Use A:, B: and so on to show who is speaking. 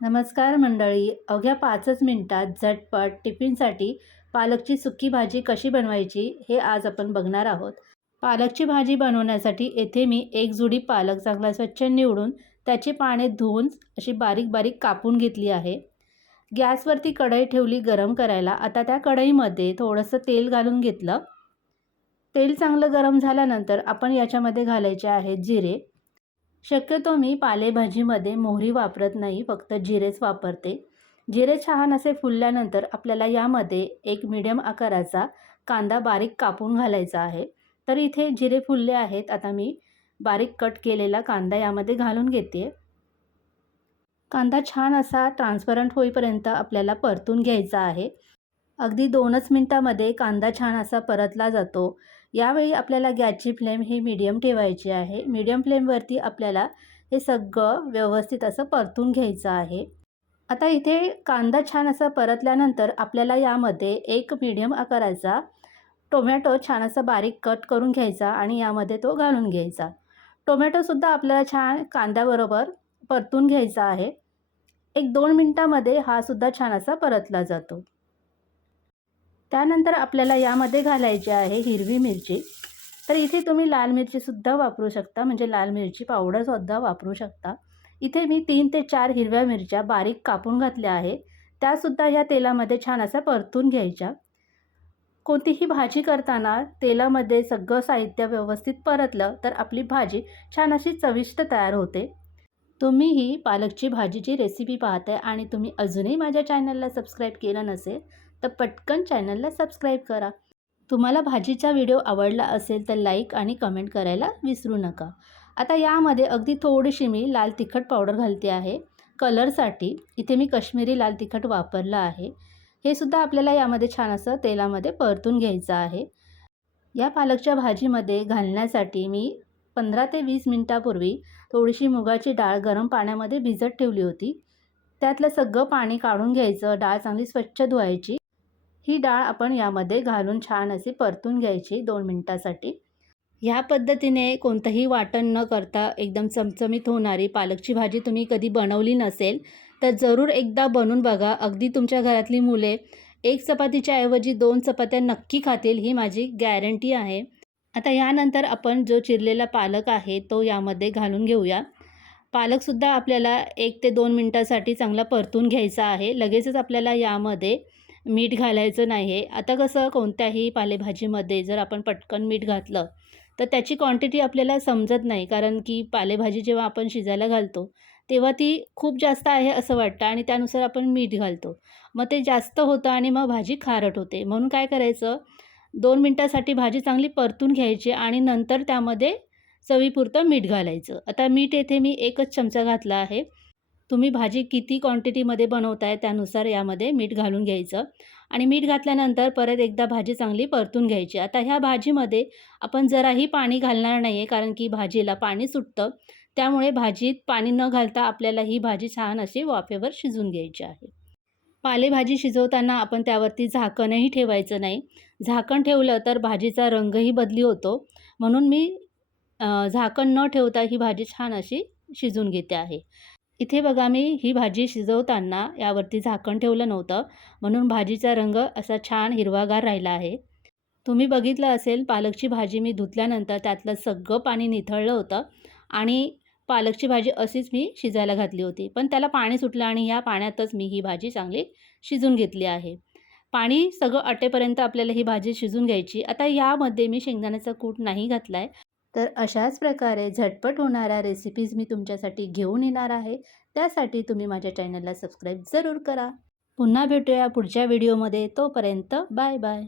A: नमस्कार मंडळी. अवघ्या पाचच मिनटात झटपट टिफिनसाठी पालकची सुकी भाजी कशी बनवायची हे आज आपण बघणार आहोत. पालकची भाजी बनवण्यासाठी येथे मी एक जुडी पालक चांगला स्वच्छ निवडून त्याची पाने धुवून अशी बारीक बारीक कापून घेतली आहे. गॅसवरती कढई ठेवली गरम करायला. आता त्या कढईमध्ये थोडंसं तेल घालून घेतलं. तेल चांगलं गरम झाल्यानंतर आपण याच्यामध्ये घालायचे आहेत जिरे. शक्यतो मी पालेभाजीमध्ये मोहरी वापरत नाही फक्त जिरेच वापरते. जिरे छान असे फुलल्यानंतर आपल्याला यामध्ये एक मीडियम आकाराचा कांदा बारीक कापून घालायचा आहे. तर इथे जिरे फुलले आहेत आता मी बारीक कट केलेला कांदा यामध्ये घालून घेते. कांदा छान असा ट्रान्सपरंट होईपर्यंत आपल्याला परतून घ्यायचा आहे. अगदी दोनच मिनटामध्ये कांदा छान असा परतला जातो. यावेळी आपल्याला गॅसची फ्लेम ही मीडियम ठेवायची आहे. मीडियम फ्लेमवरती आपल्याला हे सगळं व्यवस्थित असं परतून घ्यायचं आहे. आता इथे कांदा छान असा परतल्यानंतर आपल्याला यामध्ये एक मीडियम आकाराचा टोमॅटो छान असा बारीक कट करून घ्यायचा आणि यामध्ये तो घालून घ्यायचा. टोमॅटोसुद्धा आपल्याला छान कांद्याबरोबर परतून घ्यायचा आहे. एक दोन मिनटामध्ये हा सुद्धा छान असा परतला जातो. त्यानंतर आपल्याला यामध्ये घालायची आहे हिरवी मिरची. तर इथे तुम्ही लाल मिरचीसुद्धा वापरू शकता म्हणजे लाल मिरची पावडरसुद्धा वापरू शकता. इथे मी तीन ते चार हिरव्या मिरच्या बारीक कापून घातल्या आहे. त्यासुद्धा ह्या तेलामध्ये छान असा परतून घ्यायच्या. कोणतीही भाजी करताना तेलामध्ये सगळं साहित्य व्यवस्थित परतलं तर आपली भाजी छान अशी चविष्ट तयार होते. तुम्ही ही पालकची भाजीची रेसिपी पाहताय आणि तुम्ही अजूनही माझ्या चॅनलला सबस्क्राईब केलं नसेल तर पटकन चॅनलला सबस्क्राईब करा. तुम्हाला भाजीचा व्हिडिओ आवडला असेल तर लाईक आणि कमेंट करायला विसरू नका. आता यामध्ये अगदी थोडीशी मी लाल तिखट पावडर घालते आहे. कलरसाठी इथे मी कश्मीरी लाल तिखट वापरलं आहे. हे सुद्धा आपल्याला यामध्ये छान असं तेलामध्ये परतून घ्यायचं आहे. या पालकच्या भाजीमध्ये घालण्यासाठी मी पंधरा ते वीस मिनटापूर्वी थोडीशी मुगाची डाळ गरम पाण्यामध्ये भिजत ठेवली होती. त्यातलं सगळं पाणी काढून घ्यायचं. डाळ चांगली स्वच्छ धुवायची. ही डाळ आपण यामध्ये घालून छान अशी परतून घ्यायची दोन मिनटासाठी. ह्या पद्धतीने कोणतंही वाटण न करता एकदम चमचमीत होणारी पालकची भाजी तुम्ही कधी बनवली नसेल तर जरूर एकदा बनवून बघा. अगदी तुमच्या घरातली मुले एक चपातीच्या ऐवजी दोन चपात्या नक्की खातील ही माझी गॅरंटी आहे. आता यानंतर आपण जो चिरलेला पालक आहे तो यामध्ये घालून घेऊया. पालकसुद्धा आपल्याला एक ते दोन मिनटासाठी चांगला परतून घ्यायचा आहे. लगेचच आपल्याला यामध्ये मीठ घालायचं नाही आहे आता कसं कोणत्याही पालेभाजीमध्ये जर आपण पटकन मीठ घातलं तर त्याची क्वांटिटी आपल्याला समजत नाही. कारण की पालेभाजी जेव्हा आपण शिजायला घालतो तेव्हा ती खूप जास्त आहे असं वाटतं आणि त्यानुसार आपण मीठ घालतो. मग ते जास्त होतं आणि मग भाजी खारट होते. म्हणून काय करायचं दोन मिनटासाठी भाजी चांगली परतून घ्यायची आणि नंतर त्यामध्ये चवीपुरतं मीठ घालायचं. आता मीठ येथे मी एकच चमचा घातला आहे. तुम्ही भाजी किती क्वांटिटीमध्ये बनवताय त्यानुसार यामध्ये मीठ घालून घ्यायचं. आणि मीठ घातल्यानंतर परत एकदा भाजी चांगली परतून घ्यायची. आता ह्या भाजीमध्ये आपण जराही पाणी घालणार नाही आहे कारण की भाजीला पाणी सुटतं. त्यामुळे भाजीत पाणी न घालता आपल्याला ही भाजी छान अशी वाफेवर शिजून घ्यायची आहे. पालेभाजी शिजवताना आपण त्यावरती झाकणही ठेवायचं नाही. झाकण ठेवलं तर भाजीचा रंगही बदली होतो. म्हणून मी झाकण न ठेवता ही भाजी छान अशी शिजून घेते आहे. इथे बघा मी ही भाजी शिजवताना यावरती झाकण ठेवलं नव्हतं. म्हणून भाजीचा रंग असा छान हिरवागार राहिला आहे. तुम्ही बघितलं असेल पालकची भाजी मी धुतल्यानंतर त्यातलं सगळं पाणी निथळलं होतं आणि पालकची भाजी अशीच मी शिजायला घातली होती. पण त्याला पाणी सुटलं आणि ह्या पाण्यातच मी ही भाजी चांगली शिजून घेतली आहे. पाणी सगळं अटेपर्यंत आपल्याला ही भाजी शिजून घ्यायची. आता यामध्ये मी शेंगदाण्याचा कूट नाही घातला आहे तर अशाच प्रकारे झटपट होणाऱ्या रेसिपीज मी तुमच्यासाठी घेऊन येणार आहे. त्यासाठी तुम्ही माझ्या चॅनलला सबस्क्राईब जरूर करा. पुन्हा भेटूया पुढच्या व्हिडिओमध्ये तोपर्यंत बाय बाय